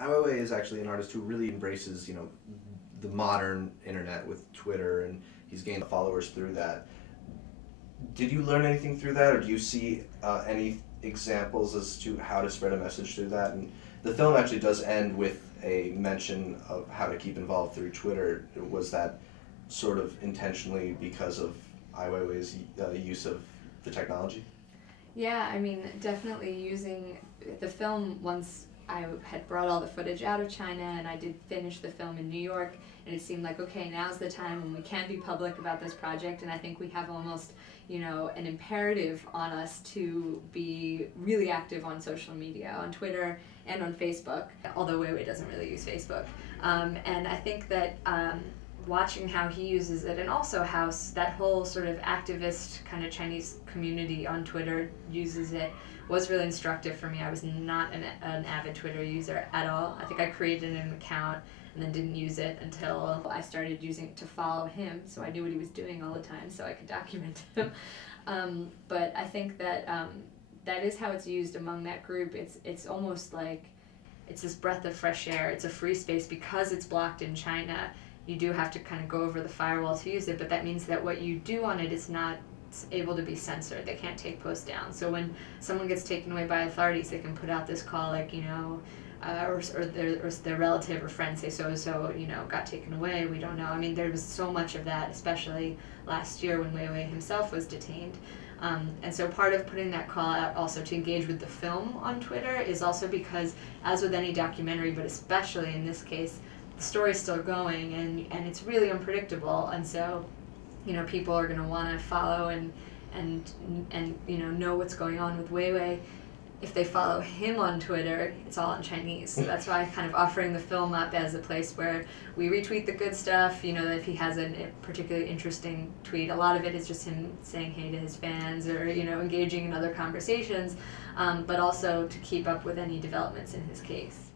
Ai Weiwei is actually an artist who really embraces, you know, the modern internet with Twitter, and he's gained followers through that. Did you learn anything through that, or do you see any examples as to how to spread a message through that? And the film actually does end with a mention of how to keep involved through Twitter. Was that sort of intentionally because of Ai Weiwei's use of the technology? Yeah, I mean, definitely using the film once I had brought all the footage out of China and I did finish the film in New York, and it seemed like, okay, now's the time when we can be public about this project, and I think we have almost, you know, an imperative on us to be really active on social media, on Twitter and on Facebook, although Weiwei doesn't really use Facebook. And I think that watching how he uses it, and also how that whole sort of activist kind of Chinese community on Twitter uses it, was really instructive for me. I was not an avid Twitter user at all. I think I created an account and then didn't use it until I started using it to follow him, so I knew what he was doing all the time so I could document him. But I think that that is how it's used among that group. It's almost like it's this breath of fresh air. It's a free space because it's blocked in China. You do have to kind of go over the firewall to use it, but that means that what you do on it is not able to be censored. They can't take posts down. So when someone gets taken away by authorities, they can put out this call like, you know, or their relative or friend say so-and-so, you know, got taken away, we don't know. I mean, there was so much of that, especially last year when Weiwei himself was detained. And so part of putting that call out also to engage with the film on Twitter is also because, as with any documentary, but especially in this case, the story's still going and it's really unpredictable, and so, you know, people are going to want to follow and you know what's going on with Weiwei. If they follow him on Twitter, it's all in Chinese. So that's why I'm kind of offering the film up as a place where we retweet the good stuff. You know, that if he has a particularly interesting tweet, a lot of it is just him saying hey to his fans or, you know, engaging in other conversations, but also to keep up with any developments in his case.